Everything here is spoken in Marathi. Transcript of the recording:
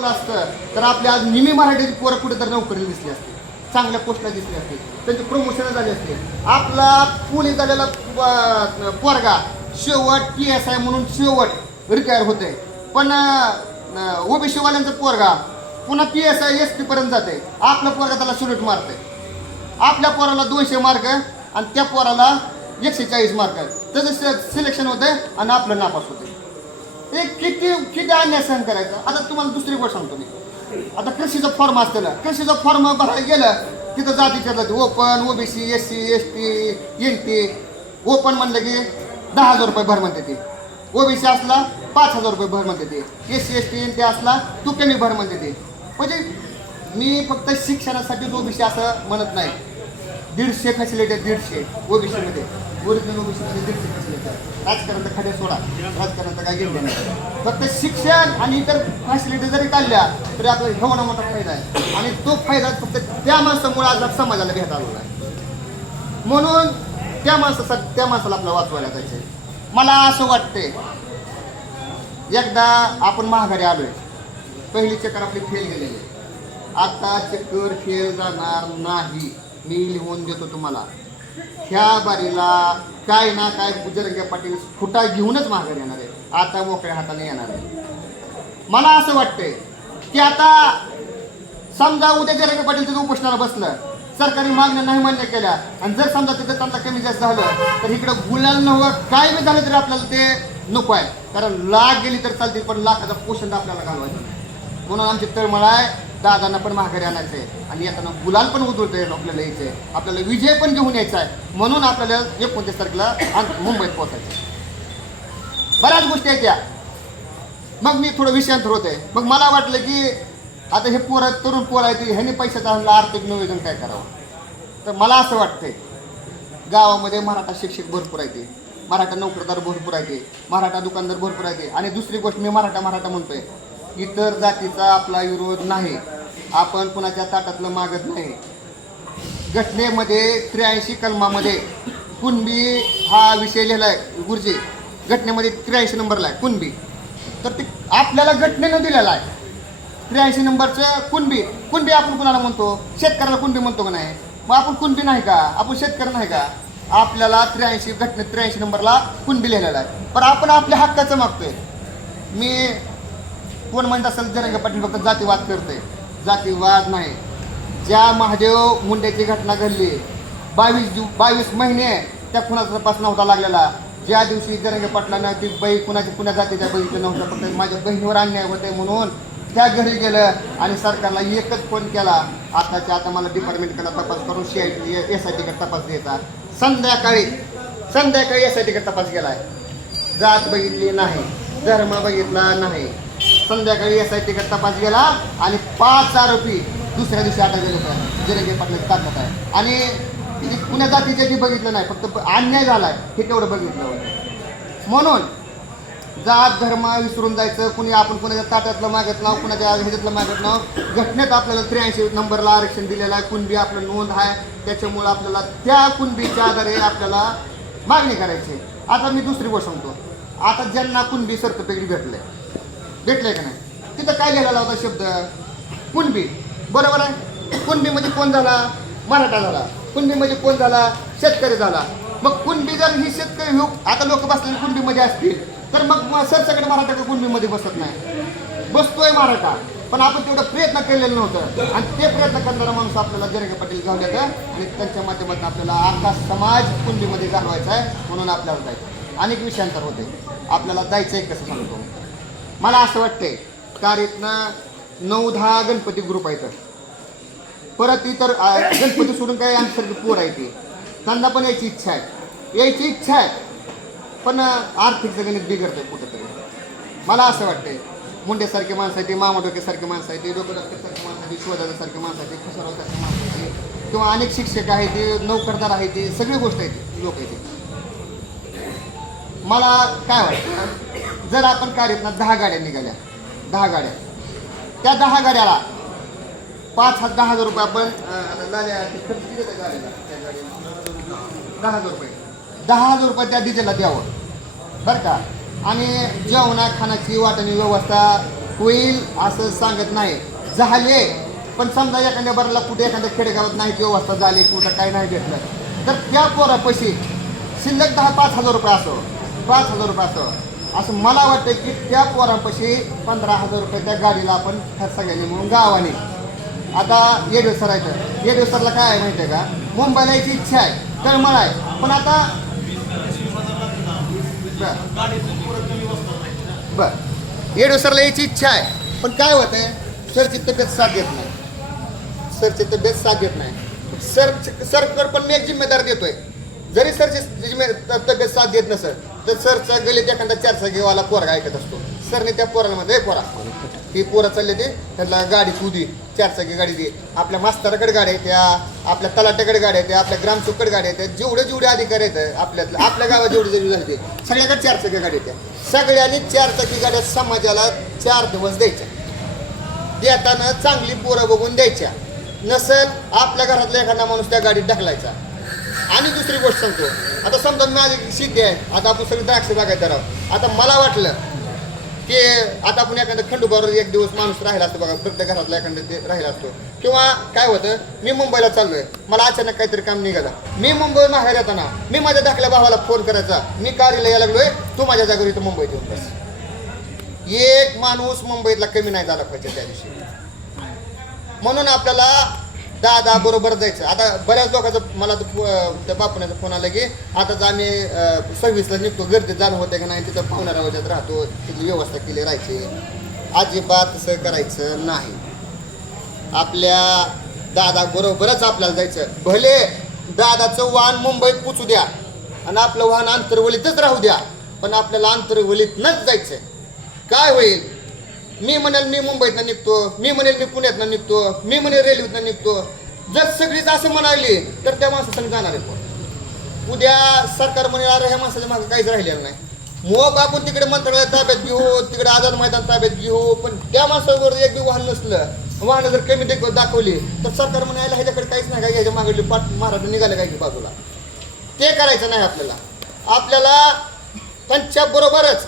दाखवलं असतं तर आपल्या आज निमी मराठीची पोरं कुठे तर नोकरीला दिसली असते, चांगल्या पोस्टला दिसली असते, त्यांची प्रमोशन झाली असते. आपला पोलीस झालेला पोरगा शेवट PSI म्हणून शेवट रिटायर होते, पण ओबीसी वाल्यांचा पोरगा पुन्हा PSI SP पर्यंत जाते. आपला पोरगा त्याला सुलट मारते. आपल्या पोराला 200 मार्क आणि त्या पोराला 140 मार्क. त्याचं सिलेक्शन होते आणि आपलं नापास होते. ते किती किती अन्याय सहन करायचं. आता तुम्हाला दुसरी गोष्ट सांगतो मी. आता कृषीचा फॉर्म असतं ना, कृषीचा फॉर्म भरायला गेलं तिथं जातीच्या जाती open OBC SC ST NT. Open म्हणलं की 10,000 रुपये भर म्हणते ते, OBC असला 5,000 रुपये भर म्हणते ते, SC ST NT असला तू कमी भर म्हणते ते. म्हणजे मी फक्त शिक्षणासाठी OBC असं म्हणत नाही. 150 फॅसिलिटी आहेत, 150 OBC मध्ये. ओरिजिनल OBC मध्ये 150 फॅसिलिटी आहेत. राजकारणाचा खडे सोडा, राजकारणाचा काय घेऊन देणार. फक्त शिक्षण आणि इतर फॅसिलिटी जरी काढल्या तरी आपल्याला एवढा मोठा फायदा आहे. आणि तो फायदा फक्त त्या माणसामुळे आज समाजाला घेता आलेला आहे. म्हणून त्या माणसाला आपल्याला वाचवायला जायचं आहे. मला असं वाटते एकदा आपण महागारी आलोय, पहिली चक्कर आपली फेल गेलेली आहे. आता चक्कर फेल जाणार नाही. मी लिहून देतो तुम्हाला. ह्या बारीला काय ना काय जरांगे पाटील फुटा घेऊनच माघारी येणार आहे. आता मोकळ्या हाताने येणार आहे. मला असं वाटतंय की आता समजा उद्या जरांगे पाटील तिथं उपोषणाला बसलं, सरकारी मागण्या नाही मान्य केल्या आणि जर समजा तिथं त्यांना कमी जास्त झालं तर इकडं गुलाल नव्हतं काय बी झालं तरी आपल्याला ते नको आहे. कारण लाख गेली तर चालतील पण लाखाचा पोषण आपल्याला घालवायचं. म्हणून आमची तळमळ आहे. दादांना पण माघारी आणायचं आहे आणि येताना गुलाल पण उधळतोय आपल्याला यायचं आहे. आपल्याला विजय पण घेऊन यायचा आहे. म्हणून आपल्याला 29 तारखेला मुंबईत पोहोचायचं. बऱ्याच गोष्टी आहेत त्या. मग मी थोडं विषयांतर होते. मग मला वाटलं की आता हे तरुण पोरं आहेत, ह्यांनी पैशाचा आर्थिक नियोजन काय करावं. तर मला असं वाटतंय गावामध्ये मराठा शिक्षक भरपूर आहेत, मराठा नोकरदार भरपूर आहेत, मराठा दुकानदार भरपूर आहेत. आणि दुसरी गोष्ट मी मराठा म्हणतोय, इतर जातीचा आपला विरोध नाही. आपण कुणाच्या ताटातलं मागत नाही. घटनेमध्ये 83 कलमामध्ये कुणबी हा विषय लिहिला आहे. गुरुजी घटनेमध्ये 83 नंबरला आहे कुणबी. तर ते आपल्याला घटनेनं दिलेला आहे. 83 नंबरचं कुणबी. कुणबी आपण कुणाला म्हणतो? शेतकऱ्याला कुणबी म्हणतो का नाही? मग आपण कुणबी नाही का? आपण शेतकरी नाही का? आपल्याला 83 घटनेत 83 नंबरला कुणबी लिहिलेला आहे. पण आपण आपल्या हक्काचं मागतोय. मी कोण म्हणत असेल जरांगे पाटील फक्त जातीवाद करते. जातीवाद नाही. ज्या महादेव मुंडेची घटना घडली 22 महिने त्या खुनाचा तपास नव्हता लागलेला. ज्या दिवशी जरांगे पाटलांना ती बाई कुण्या जातीच्या बघितलं नव्हतं, फक्त माझ्या बहिणीवर अन्याय होते म्हणून त्या घरी गेलं आणि सरकारला एकच फोन केला, आता मला डिपार्टमेंटकडे तपास करून SIT कडे तपास द्यायचा. संध्याकाळी SIT कडे तपास गेलाय. जात बघितली नाही, धर्म बघितला नाही. संध्याकाळी SIT कडे तपास गेला आणि 5 आरोपी दुसऱ्या दिवशी अटक झाले होते. जरांगे पाटलाची ताकद आहे. आणि कुण्या जातीचे जी बघितलं नाही, फक्त अन्याय झालाय हे तेवढं बघितलं होतं. म्हणून जात धर्म विसरून जायचं. आपण कुणाच्या ताटातलं मागत नाव, कुणाच्या ह्याच्यातलं मागत नाव. घटनेत आपल्याला 83 नंबरला आरक्षण दिलेलं आहे. कुणबी आपलं नोंद आहे. त्याच्यामुळं आपल्याला त्या कुणबीच्या आधारे आपल्याला मागणी करायची. आता मी दुसरी गोष्ट सांगतो. आता ज्यांना कुणबी सर्टिफिकेट भेटलंय का नाही, तिथं काय लिहिलेला होता शब्द? कुणबी. बरोबर आहे. कुणबी म्हणजे कोण झाला? मराठा झाला. कुणबी म्हणजे कोण झाला? शेतकरी झाला. मग कुणबी जर ही शेतकरी आता लोक बसलेले कुणबीमध्ये असतील तर मग सरसकट मराठा का कुणबीमध्ये बसत नाही? बसतोय मराठा. पण आपण तेवढं प्रयत्न केलेलं नव्हतं आणि ते प्रयत्न करणारा माणूस आपल्याला जरांगे पाटील घालून येतं आणि त्यांच्या माध्यमातून आपल्याला आखा समाज कुणबीमध्ये घालवायचा आहे. म्हणून आपल्याला जायचं. अनेक विषयांतर होते. आपल्याला जायचं आहे कसं सांगतो. मला असं वाटतंय कारीतनं 9-10 गणपती ग्रुप आहेत. परत इतर गणपती सोडून काय आमच्यासारखी पोर आहे ती, त्यांना पण यायची इच्छा आहे. पण आर्थिक गणित बिघडतंय कुठेतरी. मला असं वाटतंय मुंडेसारखे माणसं आहेत, मामाडोकेसारखे माणसं आहेत, डोकरसारखे माणसं आहेत, शिवदादासारखे माणसं आहेत, खुशारावसारखे माणसं आहेत, किंवा अनेक शिक्षक आहेत, नोकरदार आहेत, सगळी गोष्ट आहेत, लोक आहेत. मला काय वाटतं, जर आपण कार्यतनं 10 गाड्या निघाल्या, 10 गाड्या, त्या 10 गाड्याला 5,000-10,000 रुपये आपण खर्च किती त्या गाडीला? 10,000 रुपये. 10,000 रुपये त्या डिझेलला द्यावं बरं का. आणि जेवणा खाण्याची वाटणी व्यवस्था होईल असं सांगत नाही, झाले. पण समजा एखाद्या बरला कुठे एखाद्या खेडेगावात नाही व्यवस्था झाली, कुठं काही नाही भेटलं, तर त्या पोरापाशी शिल्लक 5,000 रुपये असो, 5,000 रुपये असं मला वाटतं की त्या पोरापाशी 15,000 रुपये त्या गाडीला आपण सगळ्यांनी म्हणून गावाने. आता येडवे सर आहे, तर येडवे सरला काय आहे माहिती आहे का, मुंबईला यायची इच्छा आहे, तळमळ आहे, पण आता बरं येडवे सरला यायची इच्छा आहे, पण काय होत आहे, सरची तब्येत साथ देत नाही, सरची तब्येत साथ देत नाही. सरकर पण मी एक जिम्मेदार देतोय, जरी सरची तब्येत साथ देत नसेल तर सरच्या गलीत एखादा 4-चाकीवाला पोरगा ऐकत असतो, सरने त्या पोरामध्ये पोरा ही पोरं चालले ते त्याला गाडी तू दे, 4-चाकी गाडी दे, आपल्या मास्तराकडे गाड्या येत्या, आपल्या तलाट्याकडे गाड्या येत्या, आपल्या ग्रामचौककडे गाड्या येत्या, जेवढे अधिकारी आहेत आपल्या गावात जेवढे झाले सगळ्याकडे 4-चाकी गाडी येत्या. सगळ्यांनी 4-चाकी गाड्या समाजाला 4 दिवस द्यायच्या, देताना चांगली पोरं बघून द्यायच्या, नसेल आपल्या घरातला एखादा माणूस त्या गाडीत ढकलायचा. आणि दुसरी गोष्ट सांगतो, आता समजा माझी शेती आहे, आता आपण सगळी द्राक्ष बागायत आहोत, आता मला वाटलं की आता आपण एखाद्या खंडोबावर एक दिवस माणूस राहिला असतो बघा, प्रत्येक घरातला एखादा ते राहिला असतो, किंवा काय होतं, मी मुंबईला चाललोय, मला अचानक काहीतरी काम निघालं, मी मुंबई बाहेर येताना मी माझ्या धाकल्या भावाला फोन करायचा, मी कारला यायला लागलोय, तू माझ्या जागेवर इथं मुंबईत येऊन बस. एक माणूस मुंबईतला कमी नाही झाला पाहिजे त्या दिवशी. म्हणून आपल्याला दादा बरोबर जायचं. आता बऱ्याच लोकांचं मला त्या बापुण्याचा फोन आला की आताच आम्ही सर्व्हिसला निघतो, गर्दीत जाणं होतं का नाही, तिथं पाहुण्यारावच्यात राहतो, तिथली व्यवस्था केली राहायची. अजिबात तसं करायचं नाही. आपल्या दादा बरोबरच आपल्याला जायचं. भले दादाचं वाहन मुंबईत पोचू द्या आणि आपलं वाहन आंतरवलीतच राहू द्या, पण आपल्याला आंतरवलीतनंच जायचं. काय होईल, मी म्हणेल मी मुंबईतनं निघतो, मी म्हणेल मी पुण्यातनं निघतो, मी म्हणेल रेल्वेतनं निघतो, जर सगळीच असं म्हणाली तर त्या माणसासंग जाणार आहे. उद्या सरकार म्हणेल अरे ह्या माणसाच्या मागं काहीच राहिलेलं नाही, मग आपण तिकडे मंत्रालयात ताब्यात घेऊ, तिकडे आझाद मैदान ताब्यात घेऊ, पण त्या माणसाबरोबर एक बी वाहन नसलं, वाहनं जर कमी दाखवली तर सरकार म्हणायला ह्याच्याकडे काहीच नाही, काय ह्याच्या मागडली पाठ महाराष्ट्र निघाले काय की बाजूला. ते करायचं नाही आपल्याला. आपल्याला त्यांच्या बरोबरच